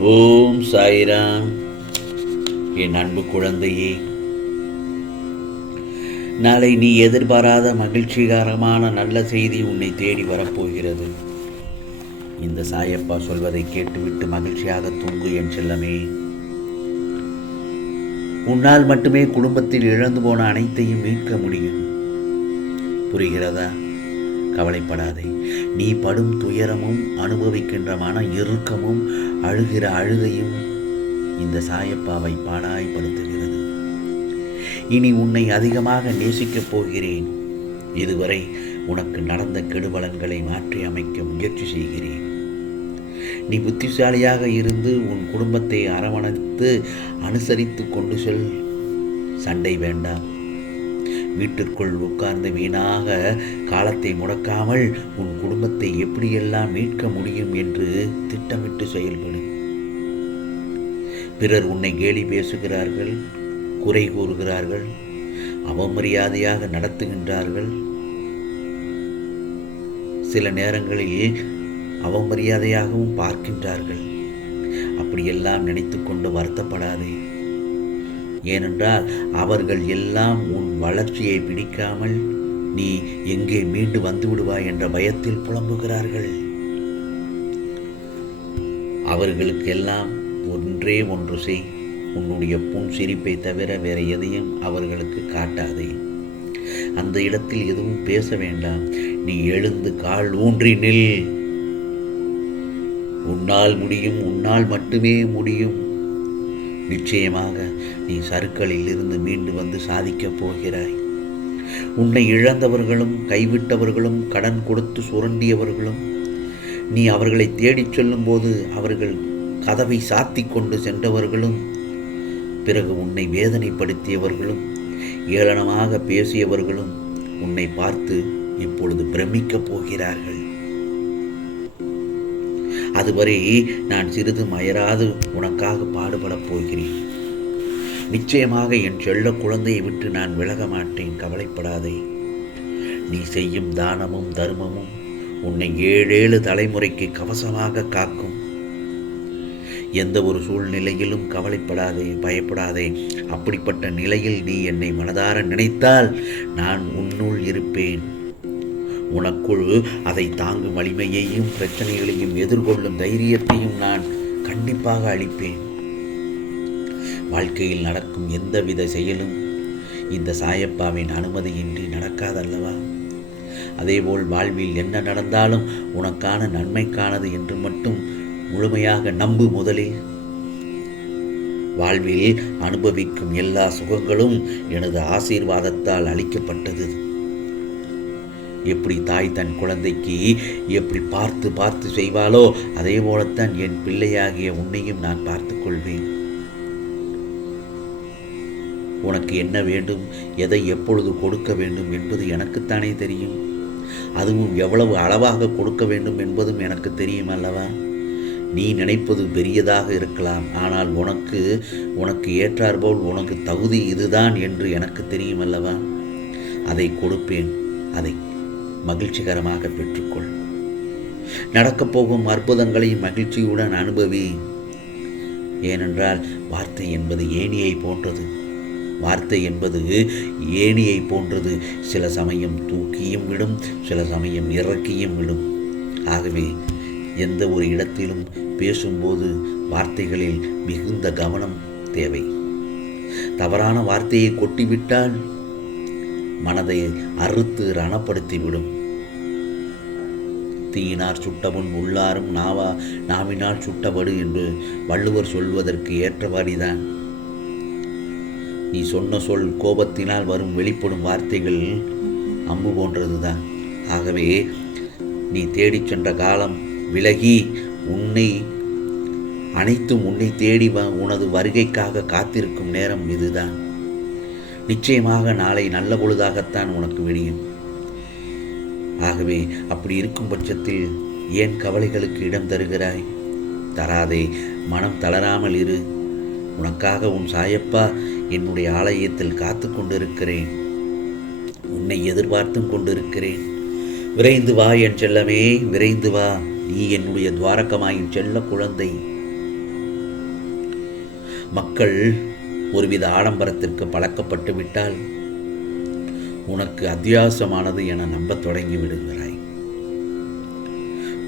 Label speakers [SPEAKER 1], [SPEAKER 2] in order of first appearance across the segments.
[SPEAKER 1] ஓம் சாய்ராம். என் அன்பு குழந்தையே நாளை நீ எதிர்பாராத மகிழ்ச்சிகரமான நல்ல செய்தி உன்னை தேடி வரப்போகிறது. இந்த சாயப்பா சொல்வதை கேட்டுவிட்டு மகிழ்ச்சியாக தூங்கு என் செல்லமே. உன்னால் மட்டுமே குடும்பத்தில் இழந்து போன அனைத்தையும் மீட்க முடியும். புரிகிறதா? கவலைப்படாதே. நீ படும் துயரமும் அனுபவிக்கின்ற மன இறுக்கமும் அழுகிற அழுகையும் இந்த சாயப்பாவை பாடாய்படுத்துகிறது இனி உன்னை அதிகமாக நேசிக்கப் போகிறேன். இதுவரை உனக்கு நடந்த கெடுபலன்களை மாற்றி அமைக்க முயற்சி செய்கிறேன். நீ புத்திசாலியாக இருந்து உன் குடும்பத்தை அரவணைத்து அனுசரித்து கொண்டு செல். சண்டை வேண்டாம். வீட்டிற்குள் உட்கார்ந்து வீணாக காலத்தை முடக்காமல் உன் குடும்பத்தை எப்படியெல்லாம் மீட்க முடியும் என்று திட்டமிட்டு செயல்படு. பிறர் உன்னை கேலி பேசுகிறார்கள் குறை கூறுகிறார்கள் அவமரியாதையாக நடத்துகின்றார்கள். சில நேரங்களில் அவமரியாதையாகவும் பார்க்கின்றார்கள். அப்படியெல்லாம் நினைத்து கொண்டு வருத்தப்படாதே. ஏனென்றால் அவர்கள் எல்லாம் உன் வளர்ச்சியை பிடிக்காமல் நீ எங்கே மீண்டு வந்து விடுவாய் என்ற பயத்தில் புலம்புகிறார்கள். அவர்களுக்கெல்லாம் ஒன்றே ஒன்று செய். உன்னுடைய புன் சிரிப்பை தவிர வேற எதையும் அவர்களுக்கு காட்டாதே. அந்த இடத்தில் எதுவும் பேச வேண்டாம். நீ எழுந்து கால் ஊன்றி நில். உன்னால் முடியும் உன்னால் மட்டுமே முடியும். நிச்சயமாக நீ சருக்களில் இருந்து மீண்டு வந்து சாதிக்கப் போகிறாய். உன்னை இழந்தவர்களும் கைவிட்டவர்களும் கடன் கொடுத்து சுரண்டியவர்களும் நீ அவர்களை தேடிச் செல்லும்போது அவர்கள் கதவை சாத்தி கொண்டு சென்றவர்களும் பிறகு உன்னை வேதனைப்படுத்தியவர்களும் ஏளனமாக பேசியவர்களும் உன்னை பார்த்து இப்பொழுது பிரமிக்கப் போகிறார்கள். அதுவரை நான் சிறிது மயராது உனக்காக பாடுபடப் போகிறேன். நிச்சயமாக என் செல்ல குழந்தையை விட்டு நான் விலக மாட்டேன் கவலைப்படாதே. நீ செய்யும் தானமும் தர்மமும் உன்னை ஏழேழு தலைமுறைக்கு கவசமாக காக்கும். எந்த ஒரு சூழ்நிலையிலும் கவலைப்படாதே பயப்படாதே. அப்படிப்பட்ட நிலையில் நீ என்னை மனதார நினைத்தால் நான் உன்னுள் இருப்பேன். உனக்குள் அதை தாங்கும் வலிமையையும் பிரச்சனைகளையும் எதிர்கொள்ளும் தைரியத்தையும் நான் கண்டிப்பாக அளிப்பேன். வாழ்க்கையில் நடக்கும் எந்தவித செயலும் இந்த சாயப்பாவின் அனுமதியின்றி நடக்காதல்லவா? அதேபோல் வாழ்வில் என்ன நடந்தாலும் உனக்கான நன்மைக்கானது என்று மட்டும் முழுமையாக நம்பு முதலில் வாழ்வில் அனுபவிக்கும் எல்லா சுகங்களும் எனது ஆசீர்வாதத்தால் அளிக்கப்பட்டது. எப்படி தாய் தன் குழந்தைக்கு எப்படி பார்த்து பார்த்து செய்வாளோ அதே போலத்தான் என் பிள்ளையாகிய உன்னையும் நான் பார்த்து கொள்வேன். உனக்கு என்ன வேண்டும் எதை எப்பொழுது கொடுக்க வேண்டும் என்பது எனக்குத்தானே தெரியும். அதுவும் எவ்வளவு அளவாக கொடுக்க வேண்டும் என்பதும் எனக்கு தெரியும் அல்லவா? நீ நினைப்பது பெரியதாக இருக்கலாம் ஆனால் உனக்கு உனக்கு ஏற்றாற்போல் உனக்கு தகுதி இதுதான் என்று எனக்கு தெரியும் அல்லவா? அதை கொடுப்பேன் அதை மகிழ்ச்சிகரமாக பெற்றுக்கொள். நடக்கப் போகும் அற்புதங்களை மகிழ்ச்சியுடன் அனுபவி ஏனென்றால் வார்த்தை என்பது ஏணியை போன்றது. வார்த்தை என்பது ஏணியை போன்றது. சில சமயம் தூக்கியும் விடும் சில சமயம் இறக்கியும் விடும். ஆகவே எந்த ஒரு இடத்திலும் பேசும்போது வார்த்தைகளில் மிகுந்த கவனம் தேவை. தவறான வார்த்தையை கொட்டிவிட்டால் மனதை அறுத்து ரணப்படுத்திவிடும். தீயினார் சுட்டவன் உள்ளாரும் நாவா நாவினால் சுட்டபடு என்று வள்ளுவர் சொல்வதற்கு ஏற்றவாடிதான் நீ சொன்ன சொல் கோபத்தினால் வரும் வெளிப்படும் வார்த்தைகள் அம்பு போன்றதுதான். ஆகவே நீ தேடிச் சென்ற காலம் விலகி உன்னை அனைத்தும் உன்னை தேடி வ உனது வருகைக்காக காத்திருக்கும் நேரம் இதுதான். நிச்சயமாக நாளை நல்ல பொழுதாகத்தான் உனக்கு விடியும். ஆகவே அப்படி இருக்கும் பட்சத்தில் ஏன் கவலைகளுக்கு இடம் தருகிறாய்? தராதே மனம் தளராமல் இரு. உனக்காக உன் சாயப்பா என்னுடைய ஆலயத்தில் காத்து கொண்டிருக்கிறேன். உன்னை எதிர்பார்த்தும் கொண்டிருக்கிறேன். விரைந்து வா என் செல்லமே விரைந்து வா. நீ என்னுடைய துவாரகமாயின் செல்ல குழந்தை. மக்கள் ஒருவித ஆடம்பரத்திற்கு பழக்கப்பட்டு விட்டால் உனக்கு அத்தியாவசியமானது என நம்பத் தொடங்கி விடுகிறாய்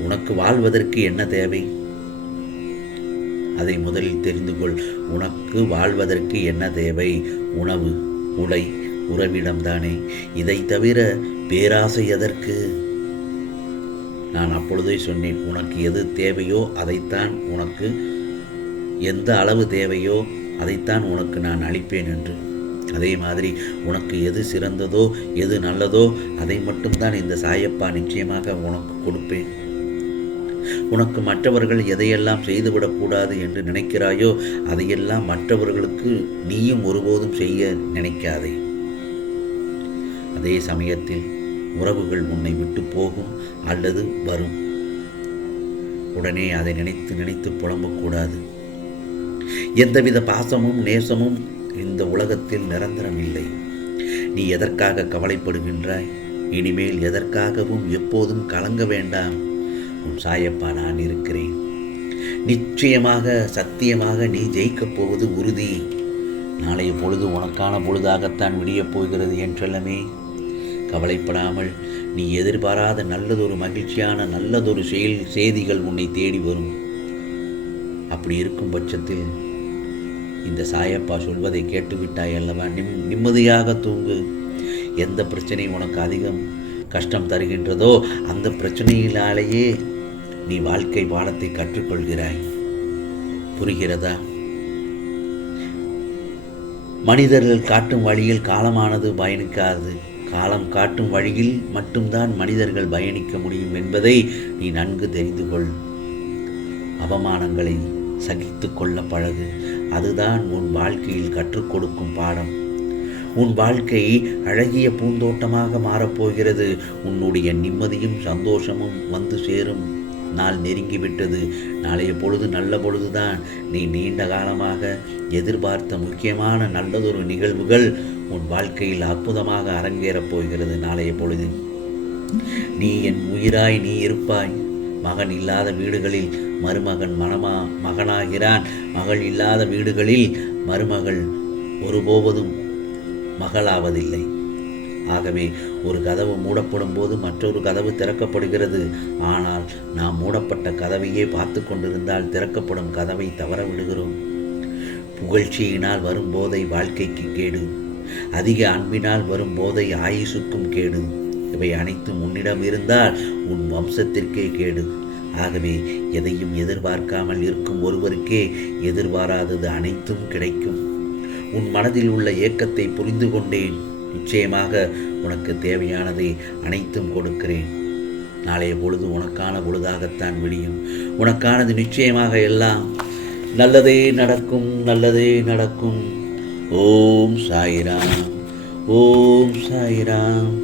[SPEAKER 1] உனக்கு வாழ்வதற்கு என்ன தேவை? அதை முதலில் தெரிந்து கொள் உனக்கு வாழ்வதற்கு என்ன தேவை? உணவு உடை உறவிடம்தானே? இதை தவிர பேராசை எதற்கு? நான் அப்பொழுதே சொன்னேன் உனக்கு எது தேவையோ அதைத்தான் உனக்கு எந்த அளவு தேவையோ அதைத்தான் உனக்கு நான் அளிப்பேன் என்று. அதே மாதிரி உனக்கு எது சிறந்ததோ எது நல்லதோ அதை மட்டும்தான் இந்த சாயப்பா நிச்சயமாக உனக்கு கொடுப்பேன். உனக்கு மற்றவர்கள் எதையெல்லாம் செய்துவிடக்கூடாது என்று நினைக்கிறாயோ அதையெல்லாம் மற்றவர்களுக்கு நீயும் ஒருபோதும் செய்ய நினைக்காதே. அதே சமயத்தில் உறவுகள் உன்னை விட்டு போகும் அல்லது வரும். உடனே அதை நினைத்து நினைத்து புலம்பக்கூடாது. எந்தவித பாசமும் நேசமும் இந்த உலகத்தில் நிரந்தரம் இல்லை. நீ எதற்காக கவலைப்படுகின்றாய்? இனிமேல் எதற்காகவும் எப்போதும் கலங்க வேண்டாம். உன் சாயப்பா நான் இருக்கிறேன். நிச்சயமாக சத்தியமாக நீ ஜெயிக்கப் போவது உறுதி. நாளைய பொழுது உனக்கான பொழுதாகத்தான் விடியப் போகிறது என்றெல்லாமே கவலைப்படாமல் நீ எதிர்பாராத நல்லதொரு மகிழ்ச்சியான நல்லதொரு செயல் செய்திகள் உன்னை தேடி வரும். அப்படி இருக்கும் பட்சத்தில் இந்த சாயப்பா சொல்வதை கேட்டுவிட்டாய் அல்லவா? நிம் நிம்மதியாக தூங்கு. எந்த பிரச்சனை உனக்கு அதிகம் கஷ்டம் தருகின்றதோ அந்த பிரச்சனையினாலேயே நீ வாழ்க்கை பாடத்தை கற்றுக்கொள்கிறாய். புரிகிறதா? மனிதர்கள் காட்டும் வழியில் காலமானது பயணிக்காது. காலம் காட்டும் வழியில் மட்டும்தான் மனிதர்கள் பயணிக்க முடியும் என்பதை நீ நன்கு தெரிந்து கொள். அவமானங்களை சகித்து கொள்ள பழகு. அதுதான் உன் வாழ்க்கையில் கற்றுக் கொடுக்கும் பாடம். உன் வாழ்க்கை அழகிய பூந்தோட்டமாக மாறப்போகிறது உன்னுடைய நிம்மதியும் சந்தோஷமும் வந்து சேரும். நாள் நெருங்கிவிட்டது. நாளைய பொழுது நல்ல பொழுதுதான். நீ நீண்ட காலமாக எதிர்பார்த்த முக்கியமான நல்லதொரு நிகழ்வுகள் உன் வாழ்க்கையில் அற்புதமாக அரங்கேறப் போகிறது நாளைய பொழுது. நீ என் உயிராய் நீ இருப்பாய். மகன் இல்லாத வீடுகளில் மருமகன் மனமா மகனாகிறான். மகள் இல்லாத வீடுகளில் மருமகள் ஒருபோவதும் மகளாவதில்லை. ஆகவே ஒரு கதவு மூடப்படும் போது மற்றொரு கதவு திறக்கப்படுகிறது. ஆனால் நாம் மூடப்பட்ட கதவையே பார்த்து கொண்டிருந்தால் திறக்கப்படும் கதவை தவற விடுகிறோம். புகழ்ச்சியினால் வரும் போதை வாழ்க்கைக்கு கேடு. அதிக அன்பினால் வரும் போதை ஆயுசுக்கும் கேடு. இவை அனைத்தும் உன்னிடம் இருந்தால் உன் வம்சத்திற்கே கேடு. ஆகவே எதையும் எதிர்பார்க்காமல் இருக்கும் ஒருவருக்கே எதிர்பாராதது அனைத்தும் கிடைக்கும். உன் மனதில் உள்ள ஏக்கத்தை புரிந்து கொண்டேன் நிச்சயமாக உனக்கு தேவையானதை அனைத்தும் கொடுக்கிறேன். நாளைய பொழுது உனக்கான பொழுதாகத்தான் விடியும். உனக்கானது நிச்சயமாக எல்லாம் நல்லதே நடக்கும் நல்லதே நடக்கும். ஓம் சாயிராம் ஓம் சாயிராம்.